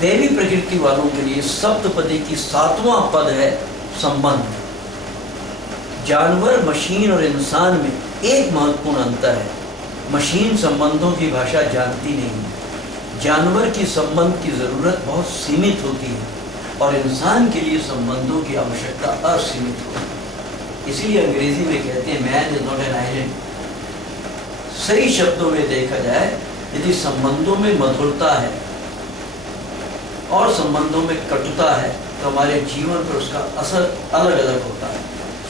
देवी प्रकृति वालों के लिए सप्तपदी की 7वां पद है संबंध। जानवर, मशीन और इंसान में एक महत्वपूर्ण अंतर है। मशीन संबंधों की भाषा जानती नहीं है। जानवर की संबंध की जरूरत बहुत सीमित होती है और इंसान के लिए संबंधों की आवश्यकता असीमित होती है। इसीलिए अंग्रेजी में कहते हैं man is not an island. सही शब्दों में देखा जाए, यदि संबंधों में मधुरता है और संबंधों में कटुता है तो हमारे जीवन पर उसका असर अलग अलग होता है।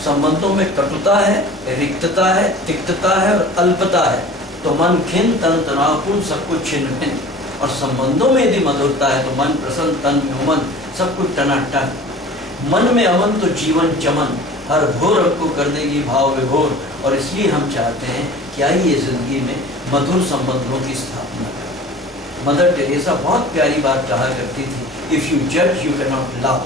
संबंधों में कटुता है, रिक्तता है, तिक्तता है और अल्पता है तो मन खिन्न, तन तनावपूर्ण, सब कुछ छिन्न भिन्न। और संबंधों में यदि मधुरता है तो मन प्रसन्न, तन में उमन, सब कुछ टनाटन। मन में अमन तो जीवन चमन, हर भोर हमको कर देगी भाव विभोर। और इसलिए हम चाहते हैं कि आइए जिंदगी में मधुर संबंधों की स्थापना करें। मदर टेरेसा बहुत प्यारी बात कहा करती थी, इफ यू जज यू कैन नॉट लव।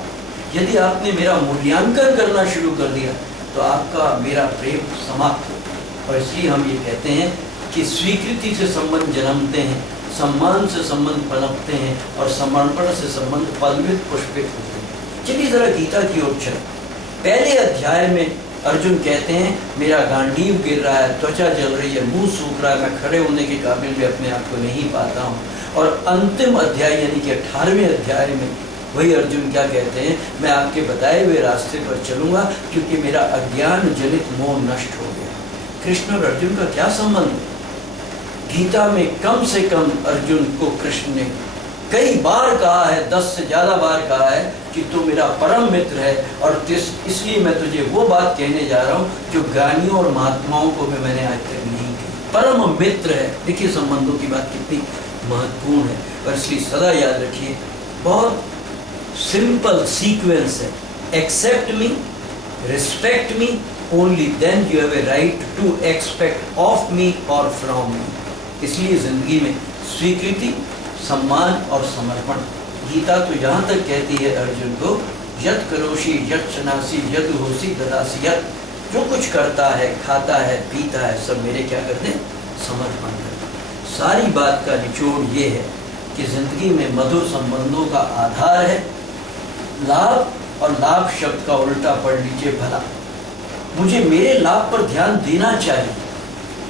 यदि आपने मेरा मूल्यांकन करना शुरू कर दिया तो आपका मेरा प्रेम समाप्त हो। और इसलिए हम ये कहते हैं कि स्वीकृति से संबंध जन्मते हैं, सम्मान से संबंध पनपते हैं और समर्पण से संबंध पल्वित पुष्पित होते हैं। चलिए जरा गीता की ओर चलें। पहले अध्याय में अर्जुन कहते हैं मेरा गांडीव गिर रहा है, त्वचा जल रही है, मुंह सूख रहा है, मैं खड़े होने के काबिल भी अपने आप को नहीं पाता हूँ। और अंतिम अध्याय यानी कि 18वें अध्याय में वही अर्जुन क्या कहते हैं, मैं आपके बताए हुए रास्ते पर चलूंगा क्योंकि मेरा अज्ञान जनित मोह नष्ट हो गया। कृष्ण और अर्जुन का क्या संबंध? गीता में कम से कम अर्जुन को कृष्ण ने कई बार कहा है, 10 से ज्यादा बार कहा है कि तू मेरा परम मित्र है और इसलिए मैं तुझे वो बात कहने जा रहा हूँ जो ज्ञानियों और महात्माओं को भी मैंने आज तक नहीं कही। परम मित्र है। देखिए संबंधों की बात कितनी महत्वपूर्ण है और इसलिए सदा याद रखिए, बहुत सिंपल सीक्वेंस है। Accept me, respect me, only then you have a right to expect of me और फ्रॉम मी। इसलिए जिंदगी में स्वीकृति, सम्मान और समर्पण। गीता तो यहाँ तक कहती है अर्जुन को, यत् करोषि यत् शनासि यद् होसि ददासि यत्। जो कुछ करता है, खाता है, पीता है, सब मेरे क्या करते हैं? समर्पण करते। सारी बात का निचोड़ ये है कि जिंदगी में मधुर संबंधों का आधार है लाभ, और लाभ शब्द का उल्टा पढ़ लीजिए भला। मुझे मेरे लाभ पर ध्यान देना चाहिए,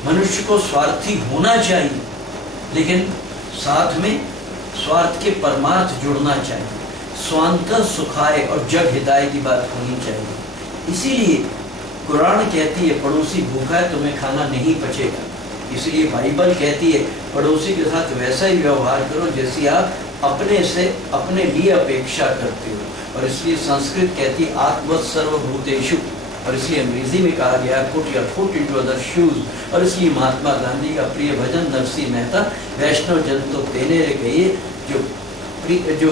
मनुष्य को स्वार्थी होना चाहिए, लेकिन साथ में स्वार्थ के परमार्थ जुड़ना चाहिए। स्वांत सुखाए और जग हिताय की बात होनी चाहिए। इसीलिए कुरान कहती है पड़ोसी भूखा है तुम्हें खाना नहीं पचेगा। इसलिए बाइबल कहती है पड़ोसी के साथ वैसा ही व्यवहार करो जैसी आप अपने से अपने लिए अपेक्षा करते हो। और इसलिए संस्कृत कहती है आत्मवत् सर्वभूतेषु, और इसलिए अंग्रेजी में कहा गया put your foot into other shoes. और इसलिए महात्मा गांधी का प्रिय भजन नरसिंह मेहता, वैष्णव जन तो तेने रे कहिए जो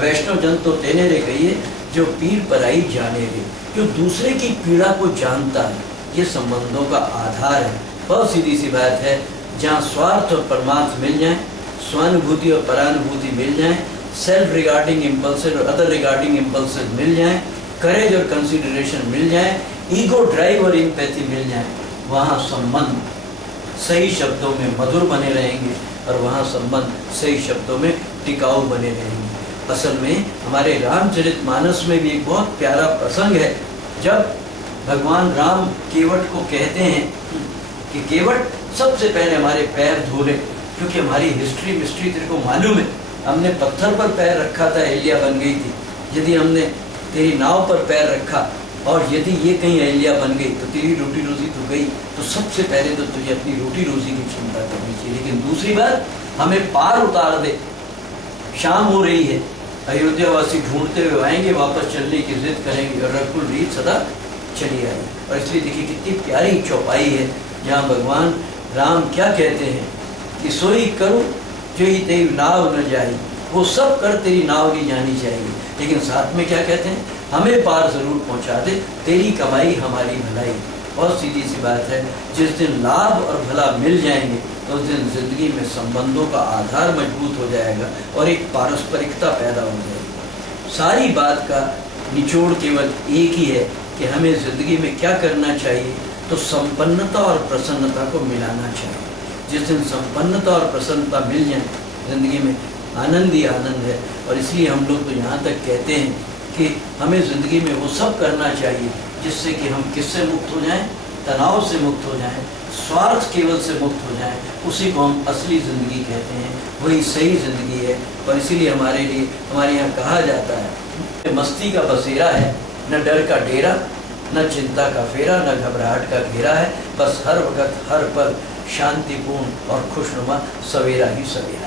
वैष्णव जन तो तेने रे कहिए जो पीर पराई जाने रे। जो दूसरे की पीड़ा को जानता है, ये संबंधों का आधार है। बहुत सीधी सी बात है, जहाँ स्वार्थ और परमार्थ मिल जाए, स्वानुभूति और परानुभूति मिल जाए, सेल्फ रिगार्डिंग इम्पल्सेस और अदर रिगार्डिंग इम्पल्सेस मिल जाए, करेज और कंसिडरेशन मिल जाए, ईगो ड्राइव और एम्पैथी मिल जाए, वहाँ संबंध सही शब्दों में मधुर बने रहेंगे और वहाँ संबंध सही शब्दों में टिकाऊ बने रहेंगे। असल में हमारे रामचरितमानस में भी एक बहुत प्यारा प्रसंग है, जब भगवान राम केवट को कहते हैं कि केवट सबसे पहले हमारे पैर धो ले, क्योंकि हमारी हिस्ट्री मिस्ट्री तेरे को मालूम है, हमने पत्थर पर पैर रखा था, अहिल्या बन गई थी। यदि हमने तेरी नाव पर पैर रखा और यदि ये कहीं अहिल्या बन गई तो तेरी रोटी रोजी तो गई। तो सबसे पहले तो तुझे अपनी रोटी रोजी की चिंता करनी चाहिए। लेकिन दूसरी बात, हमें पार उतार दे। शाम हो रही है, अयोध्यावासी ढूंढते हुए आएंगे, वापस चलने की जिद करेंगे और रघुकुल रीत सदा चली आएगी। और इसलिए देखिए कितनी प्यारी चौपाई है, जहाँ भगवान राम क्या कहते हैं कि सोई करूँ जो ही तेरी नाव न जाई, वो सब कर तेरी नाव नहीं जानी चाहिए। लेकिन साथ में क्या कहते हैं, हमें पार जरूर पहुंचा दे, तेरी कमाई हमारी भलाई। बहुत सीधी सी बात है, जिस दिन लाभ और भला मिल जाएंगे तो उस दिन जिंदगी में संबंधों का आधार मजबूत हो जाएगा और एक पारस्परिकता पैदा हो जाएगी। सारी बात का निचोड़ केवल एक ही है कि हमें जिंदगी में क्या करना चाहिए, तो संपन्नता और प्रसन्नता को मिलाना चाहिए। जिस दिन संपन्नता और प्रसन्नता मिल जाए जिंदगी में, आनंद ही आनंद है। और इसलिए हम लोग तो यहाँ तक कहते हैं कि हमें ज़िंदगी में वो सब करना चाहिए जिससे कि हम किससे मुक्त हो जाएं, तनाव से मुक्त हो जाएं, स्वार्थ केवल से मुक्त हो जाएं। उसी को हम असली ज़िंदगी कहते हैं, वही सही ज़िंदगी है। और इसीलिए हमारे यहाँ कहा जाता है, मस्ती का बसेरा है, न डर का डेरा, न चिंता का फेरा, न घबराहट का घेरा है, बस हर वक्त हर पल शांतिपूर्ण और खुशनुमा सवेरा ही सवेरा।